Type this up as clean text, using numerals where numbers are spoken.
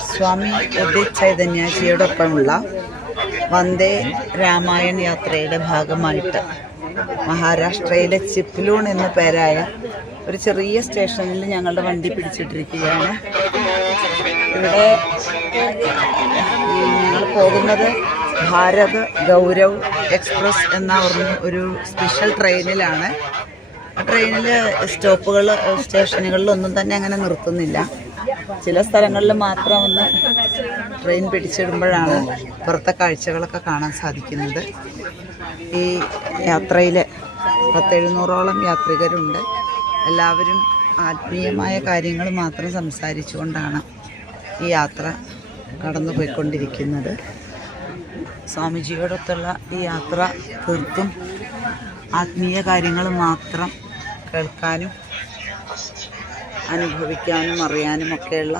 സ്വാമി ഉദിത് ചൈതന്യജിയോടൊപ്പമുള്ള വന്ദേ രാമായൺ യാത്രയുടെ ഭാഗമായിട്ട് മഹാരാഷ്ട്രയിലെ ചിപ്ലൂൺ എന്ന പേരായ ഒരു ചെറിയ സ്റ്റേഷനിൽ ഞങ്ങളുടെ വണ്ടി പിടിച്ചിട്ടിരിക്കുകയാണ്. ഇവിടെ ഞങ്ങൾ പോകുന്നത് ഭാരത് ഗൗരവ് എക്സ്പ്രസ് എന്ന ഒരു സ്പെഷ്യൽ ട്രെയിനിലാണ്. ആ ട്രെയിനിൽ സ്റ്റേഷനുകളിലൊന്നും തന്നെ അങ്ങനെ നിർത്തുന്നില്ല. ചില സ്ഥലങ്ങളിൽ മാത്രം ഒന്ന് ട്രെയിൻ പിടിച്ചിടുമ്പോഴാണ് പുറത്തെ കാഴ്ചകളൊക്കെ കാണാൻ സാധിക്കുന്നത്. ഈ യാത്രയിൽ 700ഓളം യാത്രികരുണ്ട്. എല്ലാവരും ആത്മീയമായ കാര്യങ്ങൾ മാത്രം സംസാരിച്ചുകൊണ്ടാണ് ഈ യാത്ര കടന്നു പോയിക്കൊണ്ടിരിക്കുന്നത്. സ്വാമിജിയോടൊത്തുള്ള ഈ യാത്ര തീർത്തും ആത്മീയ കാര്യങ്ങൾ മാത്രം കേൾക്കാനും അനുഭവിക്കാനും അറിയാനും ഒക്കെയുള്ള